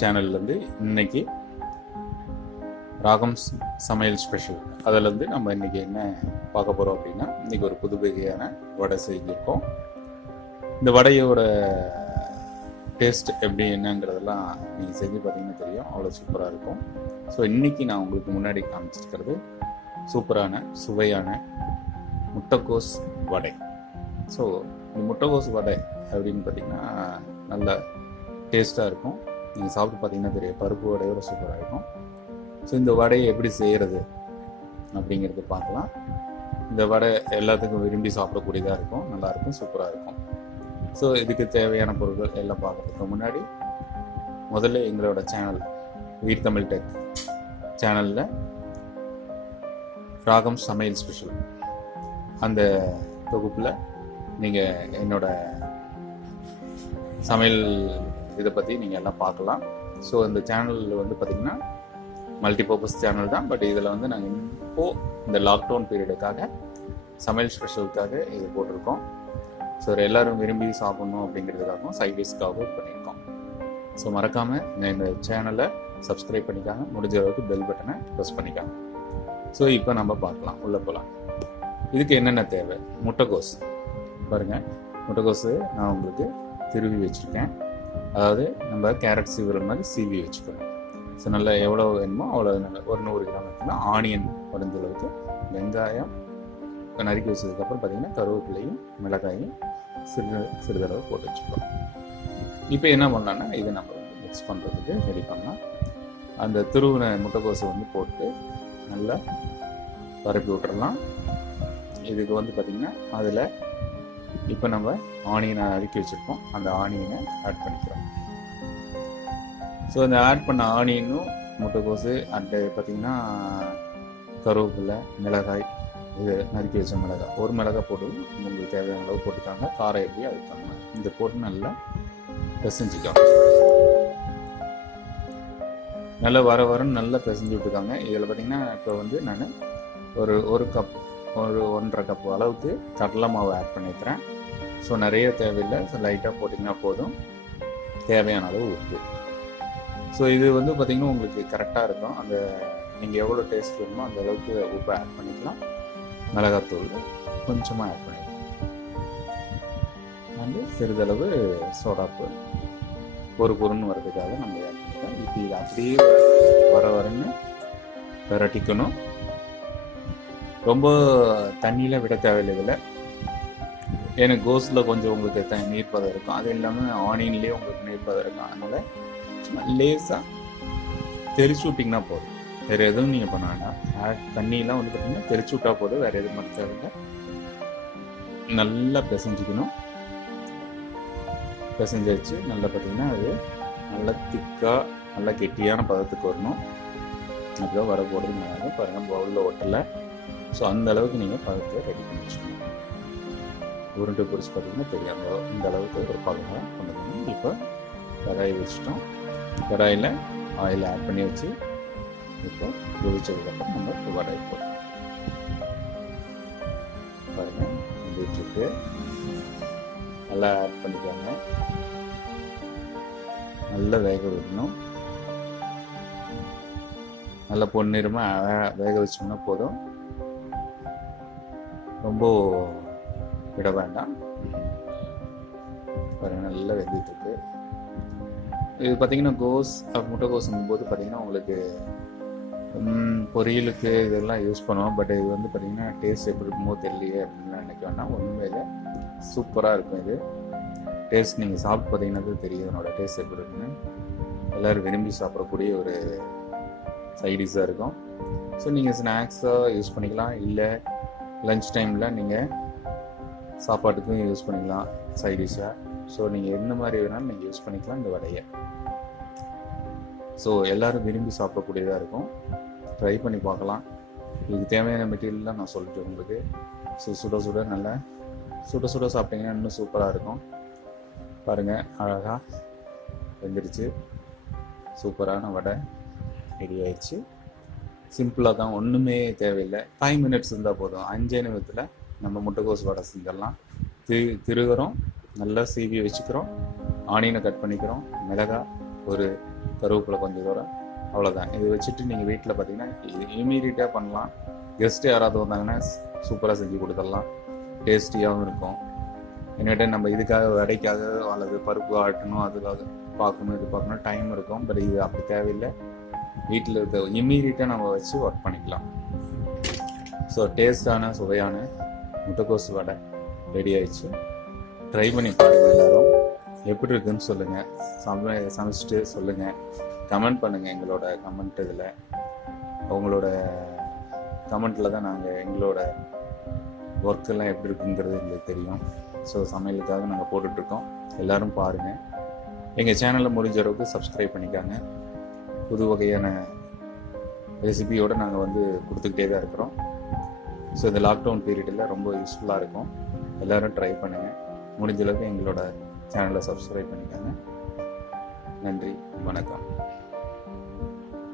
சேனல்லேருந்து இன்னைக்கு ராகம் சமையல் ஸ்பெஷல் அதிலேருந்து நம்ம இன்றைக்கி என்ன பார்க்க போகிறோம் அப்படின்னா, இன்றைக்கி ஒரு புது வகையான வடை செஞ்சுருக்கோம். இந்த வடையோட டேஸ்ட் எப்படி என்னங்கிறதெல்லாம் நீங்கள் செஞ்சு பார்த்தீங்கன்னா தெரியும், அவ்வளோ சூப்பராக இருக்கும். ஸோ இன்றைக்கி நான் உங்களுக்கு முன்னாடி காமிச்சிருக்கிறது சூப்பரான சுவையான முட்டைக்கோஸ் வடை. ஸோ இந்த முட்டைக்கோஸ் வடை அப்படின்னு பார்த்திங்கன்னா நல்ல டேஸ்ட்டாக இருக்கும். நீங்கள் சாப்பிட்டு பார்த்தீங்கன்னா தெரியும், பருப்பு வடையோட சூப்பராக இருக்கும். ஸோ இந்த வடையை எப்படி செய்கிறது அப்படிங்கிறது பார்க்கலாம். இந்த வடை எல்லாத்துக்கும் விரும்பி சாப்பிடக்கூடியதாக இருக்கும், நல்லாயிருக்கும், சூப்பராக இருக்கும். ஸோ இதுக்கு தேவையான பொருட்கள் எல்லாம் பார்க்குறதுக்கு முன்னாடி முதல்ல எங்களோட சேனல் வீர் தமிழ் டெக் சேனலில் ராகம் சமையல் ஸ்பெஷல் அந்த தொகுப்பில் நீங்கள் என்னோட சமையல் இதை பற்றி நீங்கள் எல்லாம் பார்க்கலாம். ஸோ இந்த சேனலில் வந்து பார்த்திங்கன்னா மல்டிபர்பஸ் சேனல் தான், பட் இதில் வந்து நாங்கள் இப்போது இந்த லாக்டவுன் பீரியடுக்காக சமையல் ஸ்பெஷலுக்காக இது போட்டிருக்கோம். ஸோ எல்லோரும் விரும்பி சாப்பிட்ணும் அப்படிங்கிறதுக்காகவும் சைடிஷ்காகவும் பண்ணியிருக்கோம். ஸோ மறக்காமல் இந்த சேனலை சப்ஸ்கிரைப் பண்ணிக்காங்க, முடிஞ்ச அளவுக்கு பெல் பட்டனை ப்ரெஸ் பண்ணிக்காங்க. ஸோ இப்போ நம்ம பார்க்கலாம், உள்ளே போகலாம். இதுக்கு என்னென்ன தேவை? முட்டைக்கோஸ் பாருங்கள், முட்டைக்கோஸு நான் உங்களுக்கு திருவி வச்சுருக்கேன். அதாவது நம்ம கேரட் சீவுற மாதிரி சீவி வச்சுக்கணும். ஸோ நல்லா எவ்வளோ வேணுமோ அவ்வளோ நல்லா ஒரு 100 கிராம் எடுத்துக்கலாம். ஆனியன் உடஞ்ச அளவுக்கு, வெங்காயம் நறுக்கி வச்சதுக்கப்புறம் பார்த்திங்கன்னா கருவேப்பிலையும் மிளகாயும் சிறிதளவு போட்டு வச்சுக்கலாம். இப்போ என்ன பண்ணலான்னா, இதை நம்ம மிக்ஸ் பண்ணுறதுக்கு ரெடி பண்ணலாம். அந்த துருவின முட்டைக்கோஸை வந்து போட்டு நல்லா பரப்பி விட்டுறலாம். இதுக்கு வந்து பார்த்திங்கன்னா அதில் இப்போ நம்ம ஆனியனை நறுக்கி வச்சுருக்கோம், அந்த ஆனியனை ஆட் பண்ணிக்கிறோம். ஸோ இந்த ஆட் பண்ண ஆனியனும் முட்டைக்கோஸு அண்டு பார்த்திங்கன்னா கருவேப்பிலை, மிளகாய், இது நறுக்கி வச்ச மிளகாய், ஒரு மிளகாய் போட்டு உங்களுக்கு தேவையான அளவு போட்டுக்காங்க. காரம் எப்படி அதுக்காங்க இந்த போட்டு நல்லா பிசைஞ்சிக்காங்க. நல்லா வரன்னு நல்லா பிசைஞ்சு விட்டுக்காங்க. இதில் பார்த்திங்கன்னா இப்போ வந்து நான் ஒரு கப், ஒரு 1.5 கப் அளவுக்கு கடலை மாவு ஆட் பண்ணிக்கிறேன். ஸோ நிறைய தேவையில்லை, ஸோ லைட்டாக போட்டிங்கன்னா போதும். தேவையான அளவு உப்பு. ஸோ இது வந்து பார்த்திங்கன்னா உங்களுக்கு கரெக்டாக இருக்கும். அந்த நீங்கள் எவ்வளோ டேஸ்ட் வேணுமோ அந்த அளவுக்கு உப்பு ஆட் பண்ணிக்கலாம். மிளகாத்தூள் கொஞ்சமாக ஆட் பண்ணிக்கலாம். வந்து சிறிதளவு சோடாப்பு பொறுன்னு வர்றதுக்காக நம்ம ஆட் பண்ணிக்கலாம். இப்போ இது அப்படியே வரன்னு விரட்டிக்கணும். ரொம்ப தண்ணியில் விட தேவையில்லை இதில். ஏன்னா கோஸில் கொஞ்சம் உங்களுக்கு நீர் பதம் இருக்கும், அது இல்லாமல் ஆனியன்லேயே உங்களுக்கு நீர் பதம் இருக்கும். அதனால் சும்மா லேசாக தெரிச்சு விட்டிங்கன்னா போதும், வேறு எதுவும் நீங்கள் பண்ண வேண்டாம். தண்ணியெலாம் வந்து பார்த்திங்கன்னா தெரிச்சு விட்டா போதும், வேறு எதுவும் பண்ண தேவையில்லை. நல்லா பிசைஞ்சிக்கணும். பிசைஞ்சு வச்சு நல்லா பார்த்திங்கன்னா அது நல்லா திக்காக நல்லா கெட்டியான பதத்துக்கு வரணும். அப்படிதான் வர போடுறது நல்லா பாருங்கள், பவுலில் ஒட்டலை. ஸோ அந்த அளவுக்கு நீங்கள் பதத்தை ரெடி பண்ணி வச்சுக்கணும். உருண்டை பொரிச்சு பார்த்திங்கன்னா தெரியும், இந்த அளவுக்கு ஒரு பதமாக கொண்டு வரணும். இப்போ கடாயை வச்சுட்டோம். கடாயில் ஆயில் ஆட் பண்ணி வச்சு இப்போ கொதிச்சதுக்கப்புறம் நம்ம வடையை போடுறோம். பாருங்கள் வந்துட்டுருக்கு, நல்லா ஆட் பண்ணிக்கோங்க. நல்லா வேக விடணும். நல்லா பொன்னிறமாக வேக வச்சோம்னா போதும், ரொம்ப விட வேண்டாம். பாருங்கள் நல்லா வெந்துட்டுருக்கு. இது பார்த்திங்கன்னா முட்டைக்கோஸுங்கும் போது பார்த்திங்கன்னா உங்களுக்கு பொரியலுக்கு இதெல்லாம் யூஸ் பண்ணுவோம். பட் இது வந்து பார்த்திங்கன்னா டேஸ்ட் எப்படி இருக்கும்போது தெரியலையே அப்படின்னு நினைக்க வேண்டாம். ஒன்றுமே இல்லை, சூப்பராக இருக்கும். இது டேஸ்ட் நீங்கள் சாப்பிட்டு பார்த்திங்கன்னா தெரியும் என்னோடய டேஸ்ட் எப்படி இருக்குன்னு. எல்லோரும் விரும்பி சாப்பிடக்கூடிய ஒரு சைடிஷாக இருக்கும். ஸோ நீங்கள் ஸ்நாக்ஸாக யூஸ் பண்ணிக்கலாம், இல்லை லன்ச் டைமில் நீங்கள் சாப்பாட்டுக்கும் யூஸ் பண்ணிக்கலாம் சைடிஷாக. ஸோ நீங்கள் எந்த மாதிரி வேணாலும் நீங்கள் யூஸ் பண்ணிக்கலாம் இந்த வடையை. ஸோ எல்லோரும் விரும்பி சாப்பிடக்கூடியதாக இருக்கும். ட்ரை பண்ணி பார்க்கலாம். இதுக்கு தேவையான மெட்டீரியல்லாம் நான் சொல்லிட்டேன் உங்களுக்கு. ஸோ சுட நல்லா சுட சாப்பிட்டீங்கன்னா இன்னும் சூப்பராக இருக்கும். பாருங்கள் அழகாக வெந்துருச்சு. சூப்பரான வடை ரெடி ஆயிடுச்சு. சிம்பிளாக தான், ஒன்றுமே தேவையில்லை. 5 மினிட்ஸ் இருந்தால் போதும். 5 நிமிஷத்தில் நம்ம முட்டைக்கோஸ் வடை செஞ்சிடலாம். திருகிறோம், நல்லா சீவி வச்சுக்கிறோம், ஆனியனை கட் பண்ணிக்கிறோம், மிளகாய், ஒரு கருவேப்பிலை கொஞ்சம் தூரம், அவ்வளோதான். இது வச்சுட்டு நீங்கள் வீட்டில் பார்த்தீங்கன்னா இமீடியட்டாக பண்ணலாம். கெஸ்ட்டு யாராவது வந்தாங்கன்னா சூப்பராக செஞ்சு கொடுத்துடலாம். டேஸ்டியாகவும் இருக்கும். என்னிட்ட நம்ம இதுக்காக வடைக்காக அல்லது பருப்பு ஆட்டணும், அதுக்காக பார்க்கணும், இது பார்க்கணும், டைம் இருக்கும். பட் இது அப்படி தேவையில்லை. வீட்டில் இருக்க இம்மீடியட்டாக நம்ம வச்சு ஒர்க் பண்ணிக்கலாம். ஸோ டேஸ்டான சுவையான முட்டைக்கோஸ் வடை ரெடி ஆயிடுச்சு. ட்ரை பண்ணி பாருங்கள். எல்லோரும் எப்படி இருக்குன்னு சொல்லுங்கள். சமைச்சிட்டு சொல்லுங்கள். கமெண்ட் பண்ணுங்கள். எங்களோட கமெண்ட் இதில் உங்களோட கமெண்ட்டில் தான் நாங்கள் எங்களோட ஒர்க்கெல்லாம் எப்படி இருக்குங்கிறது எங்களுக்கு தெரியும். ஸோ சமையலுக்காக நாங்கள் போட்டுட்ருக்கோம். எல்லோரும் பாருங்கள். எங்கள் சேனலில் முடிஞ்ச அளவுக்கு சப்ஸ்கிரைப் பண்ணிக்காங்க. புது வகையான ரெசிபியோடு நாங்கள் வந்து கொடுத்துக்கிட்டே தான் இருக்கிறோம். ஸோ இந்த லாக்டவுன் பீரியடில் ரொம்ப யூஸ்ஃபுல்லாக இருக்கும். எல்லோரும் ட்ரை பண்ணுங்கள். முடிஞ்ச அளவுக்கு எங்களோட சேனலை சப்ஸ்கிரைப் பண்ணிக்காங்க. நன்றி, வணக்கம்.